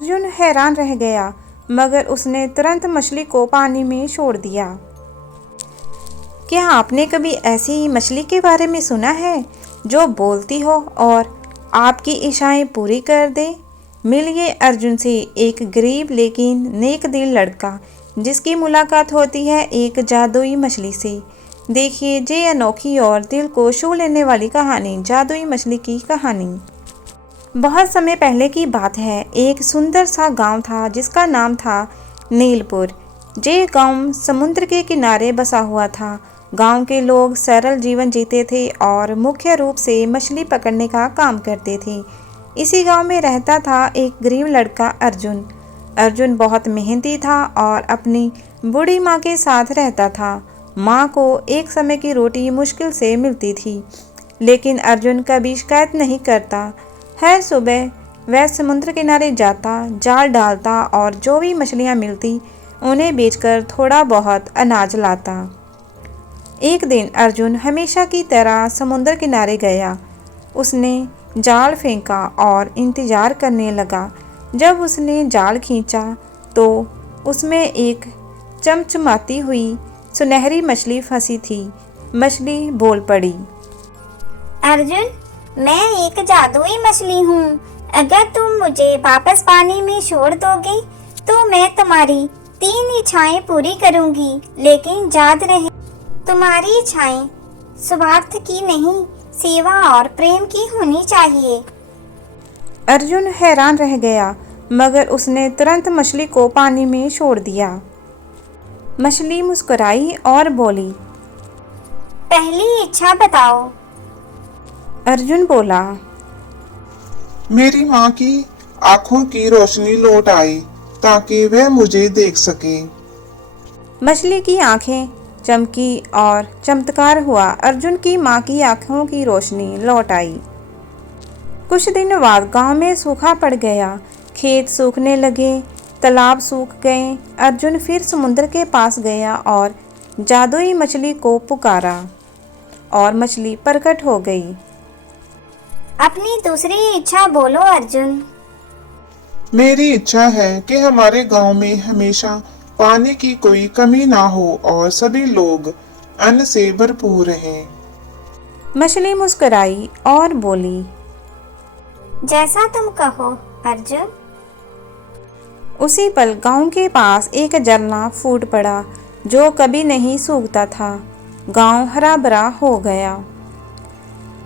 अर्जुन हैरान रह गया, मगर उसने तुरंत मछली को पानी में छोड़ दिया। क्या आपने कभी ऐसी मछली के बारे में सुना है जो बोलती हो और आपकी इच्छाएं पूरी कर दे? मिलिए अर्जुन से, एक गरीब लेकिन नेक दिल लड़का जिसकी मुलाकात होती है एक जादुई मछली से। देखिए ये अनोखी और दिल को छू लेने वाली कहानी, जादुई मछली की कहानी। बहुत समय पहले की बात है। एक सुंदर सा गांव था जिसका नाम था नीलपुर। ये गांव समुद्र के किनारे बसा हुआ था। गांव के लोग सरल जीवन जीते थे और मुख्य रूप से मछली पकड़ने का काम करते थे। इसी गांव में रहता था एक गरीब लड़का अर्जुन। अर्जुन बहुत मेहनती था और अपनी बूढ़ी माँ के साथ रहता था। माँ को एक समय की रोटी मुश्किल से मिलती थी, लेकिन अर्जुन कभी शिकायत नहीं करता। हर सुबह वह समुद्र किनारे जाता, जाल डालता और जो भी मछलियाँ मिलती उन्हें बेचकर थोड़ा बहुत अनाज लाता। एक दिन अर्जुन हमेशा की तरह समुद्र किनारे गया। उसने जाल फेंका और इंतजार करने लगा। जब उसने जाल खींचा तो उसमें एक चमचमाती हुई सुनहरी मछली फंसी थी। मछली बोल पड़ी, अर्जुन, मैं एक जादुई मछली हूँ। अगर तुम मुझे वापस पानी में छोड़ दोगे तो मैं तुम्हारी 3 इच्छाएं पूरी करूँगी। लेकिन याद रहे, तुम्हारी इच्छाएं स्वार्थ की नहीं, सेवा और प्रेम की होनी चाहिए। अर्जुन हैरान रह गया, मगर उसने तुरंत मछली को पानी में छोड़ दिया। मछली मुस्कुराई और बोली, पहली इच्छा बताओ। अर्जुन बोला, मेरी माँ की आंखों की रोशनी लौट आई ताकि वह मुझे देख सके। मछली की आंखें चमकी और चमत्कार हुआ। अर्जुन की माँ की आंखों की रोशनी लौट आई। कुछ दिन बाद गांव में सूखा पड़ गया। खेत सूखने लगे, तालाब सूख गए। अर्जुन फिर समुद्र के पास गया और जादुई मछली को पुकारा और मछली प्रकट हो गई। अपनी दूसरी इच्छा बोलो अर्जुन। मेरी इच्छा है कि हमारे गांव में हमेशा पानी की कोई कमी ना हो और सभी लोग अन्न से भरपूर रहें। मछली मुस्कुराई और बोली, जैसा तुम कहो अर्जुन। उसी पल गांव के पास एक झरना फूट पड़ा जो कभी नहीं सूखता था। गांव हरा भरा हो गया।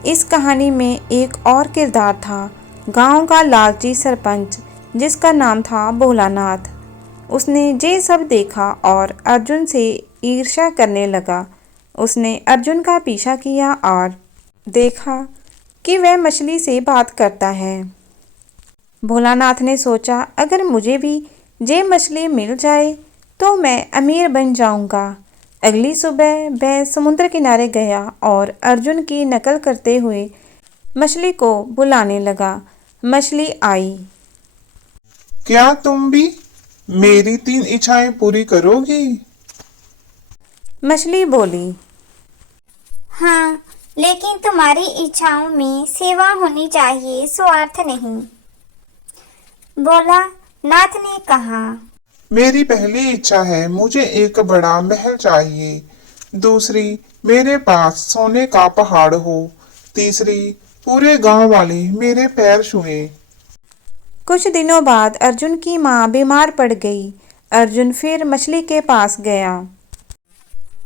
इस कहानी में एक और किरदार था, गांव का लालची सरपंच जिसका नाम था भोलानाथ। उसने ये सब देखा और अर्जुन से ईर्ष्या करने लगा। उसने अर्जुन का पीछा किया और देखा कि वह मछली से बात करता है। भोलानाथ ने सोचा, अगर मुझे भी ये मछली मिल जाए तो मैं अमीर बन जाऊंगा। अगली सुबह वह समुद्र किनारे गया और अर्जुन की नकल करते हुए मछली को बुलाने लगा। मछली आई। क्या तुम भी मेरी 3 इच्छाएं पूरी करोगी? मछली बोली, हाँ, लेकिन तुम्हारी इच्छाओं में सेवा होनी चाहिए, स्वार्थ नहीं। बोला नाथ ने कहा, मेरी पहली इच्छा है मुझे एक बड़ा महल चाहिए। दूसरी, मेरे पास सोने का पहाड़ हो। तीसरी, पूरे गांव वाले मेरे पैर छुएं। कुछ दिनों बाद अर्जुन की माँ बीमार पड़ गई। अर्जुन फिर मछली के पास गया।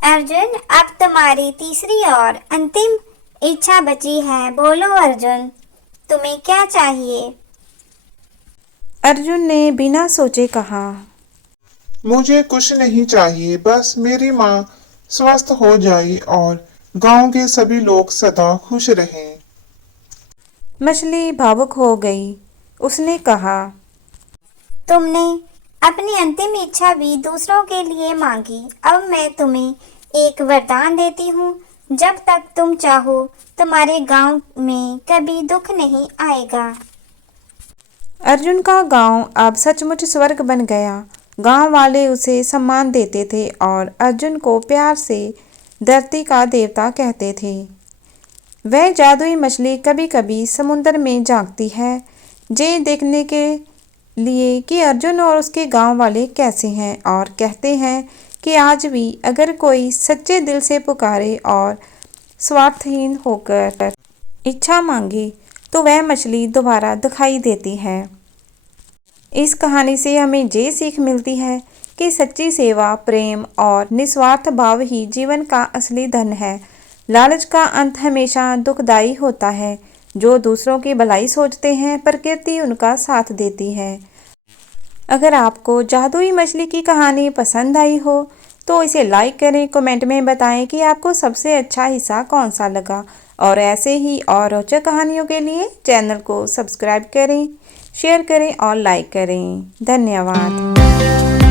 अर्जुन, अब तुम्हारी तीसरी और अंतिम इच्छा बची है। बोलो अर्जुन, तुम्हें क्या चाहिए? अर्जुन ने बिना सोचे कहा, मुझे कुछ नहीं चाहिए, बस मेरी माँ स्वस्थ हो जाए और गांव के सभी लोग सदा खुश रहें। मछली भावुक हो गई। उसने कहा, तुमने अपनी अंतिम इच्छा भी दूसरों के लिए मांगी। अब मैं तुम्हें एक वरदान देती हूँ। जब तक तुम चाहो तुम्हारे गांव में कभी दुख नहीं आएगा। अर्जुन का गांव अब सचमुच स्वर्ग बन गया। गांव वाले उसे सम्मान देते थे और अर्जुन को प्यार से धरती का देवता कहते थे। वह जादुई मछली कभी कभी समुद्र में झांकती है। ये देखने के लिए कि अर्जुन और उसके गांव वाले कैसे हैं और कहते हैं कि आज भी अगर कोई सच्चे दिल से पुकारे और स्वार्थहीन होकर इच्छा मांगे तो वह मछली दोबारा दिखाई देती है। इस कहानी से हमें ये सीख मिलती है कि सच्ची सेवा, प्रेम और निस्वार्थ भाव ही जीवन का असली धन है। लालच का अंत हमेशा दुखदाई होता है। जो दूसरों की भलाई सोचते हैं, प्रकृति उनका साथ देती है। अगर आपको जादुई मछली की कहानी पसंद आई हो तो इसे लाइक करें, कमेंट में बताएं कि आपको सबसे अच्छा हिस्सा कौन सा लगा। और ऐसे ही और रोचक कहानियों के लिए चैनल को सब्सक्राइब करें, शेयर करें और लाइक करें। धन्यवाद।